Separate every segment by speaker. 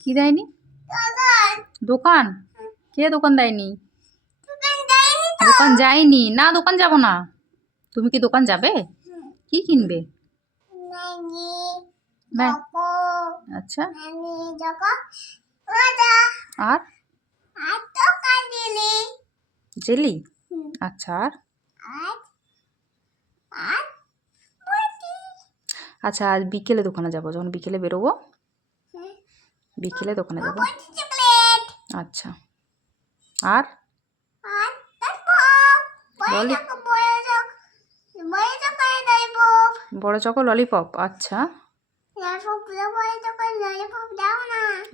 Speaker 1: কি দেয়নি? দোকান। কে দোকান দেয়নি? দোকান যায়নি। না, দোকান যাব না। তুমি কি দোকান যাবে? কি কিনবে? আচ্ছা। আর? জেলি? আচ্ছা আর? আচ্ছা বিকেলে দোকানে যাব। যখন বিকেলে বেরোবো। বিকেলে দোকানে যাব। আচ্ছা। আর। বড় চকো ললিপপ আচ্ছা।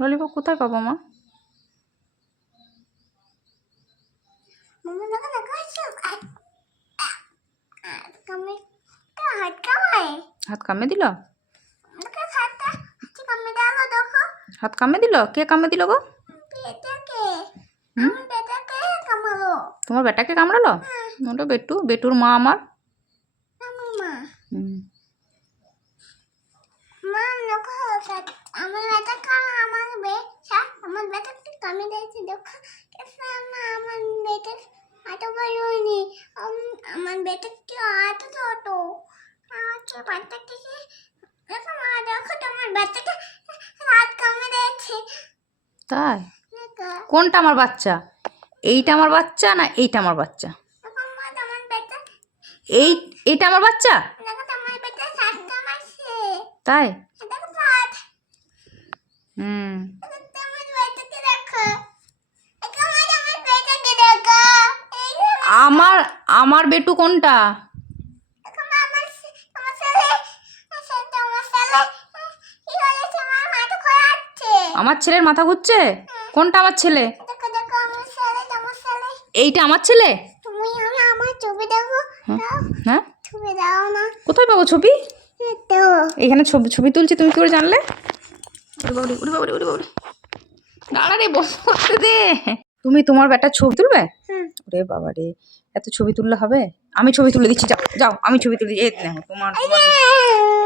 Speaker 1: ললিপপ কোথায় পাবো মা? হাত কামে দিল? হাত কামে দিল? কে কামে দিল গো? তোমার বেটাকে কামড়ালো? ওটা বেটু বেটুর মা আমার।
Speaker 2: আমার বেটা কা আমার আমার আমার আমার আমার এত ছোট আচ্ছা বাচ্চা থেকে
Speaker 1: তাই? কোনটা আমার বাচ্চা? এইটা আমার বাচ্চা না এইটা আমার বাচ্চা? এই, এইটা আমার বাচ্চা? তাই? হুম। আমার আমার বেটু কোনটা
Speaker 2: দেখো মা আমার ছে- আমার ছেলে আচ্ছা তোমার ছেলে কি হয়েছে মা মাথা ঘোরাচ্ছে
Speaker 1: আমার ছেলের মাথা ঘুরছে? কোনটা আমার ছেলে? এইটা আমার ছেলে?
Speaker 2: তুমি আমার
Speaker 1: হ্যাঁ। হ্যাঁ। কোথায় পাবো ছবি? এখানে ছবি ছবি তুলছি তুমি কি করে জানলে? দাঁড়া রে দে। তুমি তোমার বেটার ছবি তুলবে? ওরে বাবা রে এত ছবি তুললে হবে? আমি ছবি তুলে দিচ্ছি যাও যাও আমি ছবি তুলে তোমার তোমার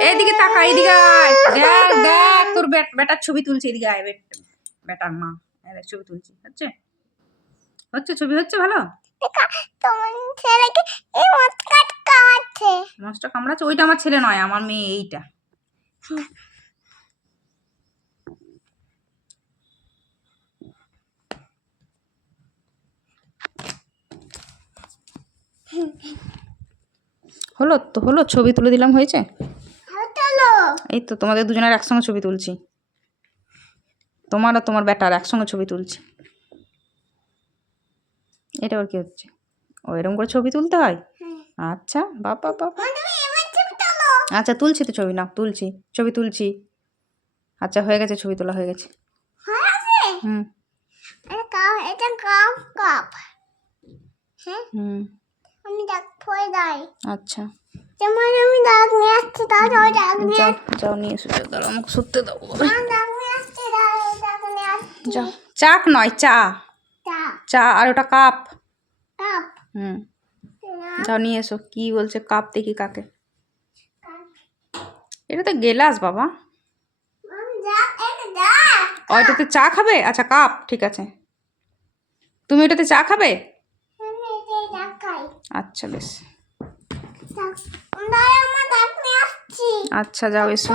Speaker 1: এইদিকে তাকা এইদিকে আয়। দেখ দেখ তোর বেট- বেটার ছবি তুলছে এদিকে আয় বেটার মা। দেখ ছবি তুলছি হচ্ছে? হচ্ছে ছবি হচ্ছে ভালো? মাছটা কামড়াচ্ছে। ওইটা আমার ছেলে নয় আমার মেয়ে এইটা। হলো তো হলো ছবি তুলে দিলাম হয়েছে? এই তো তোমাদের দুজনের একসঙ্গে ছবি তুলছি। তোমার আর তোমার ব্যাটার একসঙ্গে ছবি তুলছি। এটা আবার কি হচ্ছে? ও এরকম করে ছবি তুলতে হয়? আচ্ছা বাবা বাবা আচ্ছা তুলছি তো ছবি না তুলছি ছবি তুলছি। আচ্ছা হয়ে গেছে ছবি তোলা হয়ে গেছে।
Speaker 2: হয়ে
Speaker 1: হুম। হুম? আচ্ছা।
Speaker 2: যেমন আমি ডাক নিয়ে আসছি ওই ডাক নিয়ে
Speaker 1: যাও যাও নিয়ে এসো যাও আমাকে দাও যাও চাক নয় চা চা আর ওটা কাপ হুম যাও নিয়ে এসো কি বলছে কাপ দেখি কাকে এটা তো গেলাস বাবা
Speaker 2: আমি ডাক এটা ডাক
Speaker 1: ও এটাতে চা খাবে আচ্ছা কাপ ঠিক আছে তুমি এটাতে চা খাবে আচ্ছা বেশ
Speaker 2: ডাক দাঁড়া আমার ডাক নিয়ে আসছি
Speaker 1: আচ্ছা যাও এসো।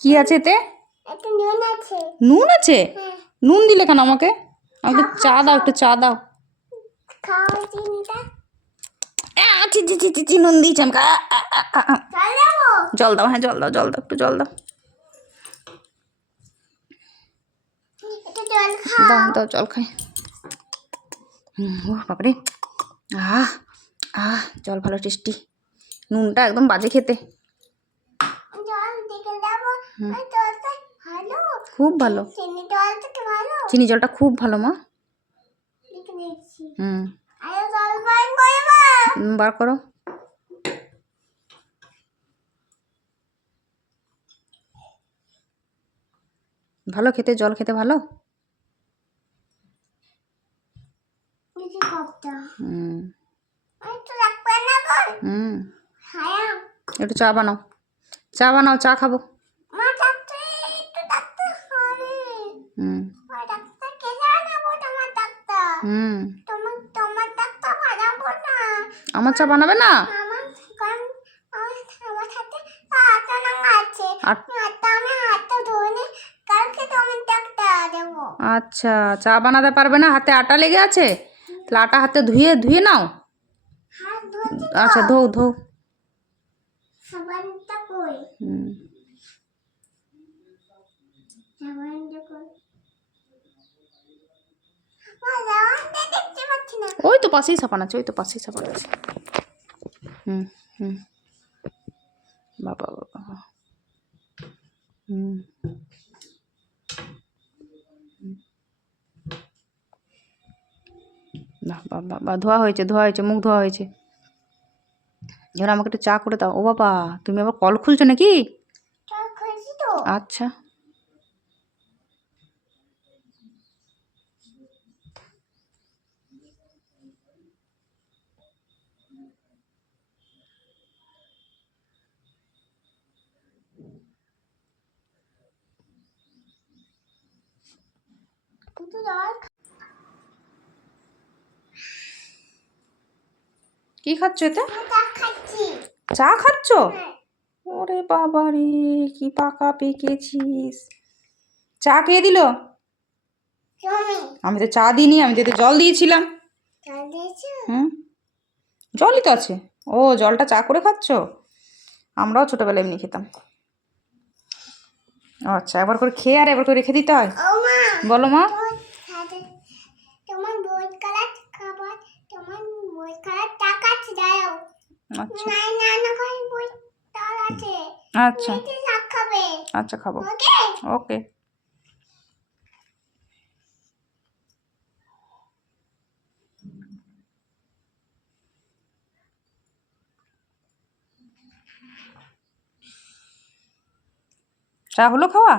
Speaker 1: কি আছে এতে?
Speaker 2: নুন আছে।
Speaker 1: নুন
Speaker 2: হ্যাঁ।
Speaker 1: নুন দিলে কেন আমাকে? আমাকে চা দাও একটু চা দাও। নুন দিয়েছি আমাকে। জল দাও হ্যাঁ জল দাও জল দাও একটু জল দাও
Speaker 2: একটু জল খাও
Speaker 1: দাও দাও জল খাই ও বাবারে আহ আহ জল ভালো টেস্টি। নুনটা একদম বাজে খেতে। খুব ভালো।
Speaker 2: চিনি
Speaker 1: জলটা খুব ভালো মা। হুম, বার করো। ভালো খেতে জল খেতে ভালো
Speaker 2: দিকে কপটা
Speaker 1: হুম
Speaker 2: একটু রাখবে না বল
Speaker 1: হুম
Speaker 2: হ্যাঁ
Speaker 1: একটু চা বানাও। চা বানাও চা খাব। হুম। হুম। আমার চা বানাবে না? আচ্ছা চা বানাতে পারবে না? হাতে আটা লেগে আছে? তাহলে আটা হাতে ধুয়ে ধুয়ে নাও। আচ্ছা ধো ধো। হুম। ওই তো পাশেই সাবান আছে ওই তো পাশেই সাবান আছে। হুম হুম। বাবা বাবা হুম। বাহ বাহ বাহ ধোয়া হয়েছে ধোয়া হয়েছে মুখ ধোয়া হয়েছে। এবার আমাকে একটু চা করে দাও। ও বাবা তুমি আবার কল খুলছো নাকি? আচ্ছা। কি খাচ্ছ এতে?
Speaker 2: চা খাচ্ছি?
Speaker 1: ওরে বাবা রে কি পাকা পেকেছিস। চা কে দিল? আমি তো চা দিইনি আমি তো জল দিয়েছিলাম। হুম? জলই তো আছে। ও জলটা চা করে খাচ্ছ? আমরাও ছোটোবেলায় এমনি খেতাম। আচ্ছা একবার করে খেয়ে আর একবার করে রেখে দিতে হয়। বলো মা
Speaker 2: তোমার সাথে তোমার বই কালার খাবার তোমার বই কালার টাকা আছে দাও
Speaker 1: আচ্ছা
Speaker 2: নাই না না করে বই তার আছে
Speaker 1: আচ্ছা। আচ্ছা খাব।
Speaker 2: ওকে?
Speaker 1: চা হলো খাওয়া?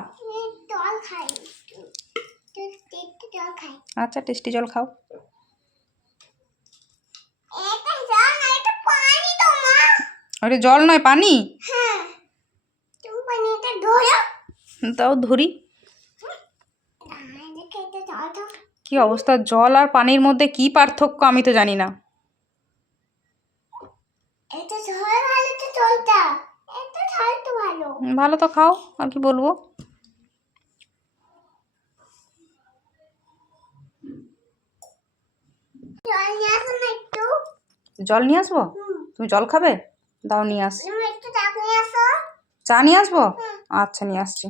Speaker 1: আচ্ছা টেস্টি জল খাও। ওটা জল নয় পানি?
Speaker 2: হ্যাঁ।
Speaker 1: তাও ধরি। কি অবস্থা? জল আর পানির মধ্যে কি পার্থক্য আমি তো জানি না।
Speaker 2: ভালো। তো
Speaker 1: খাও আর কি বলব?
Speaker 2: জল নিয়ে
Speaker 1: আসব? তুমি জল খাবে? দাও
Speaker 2: নিয়ে আস।
Speaker 1: চা নিয়ে আসব? আচ্ছা নিয়ে আসছি।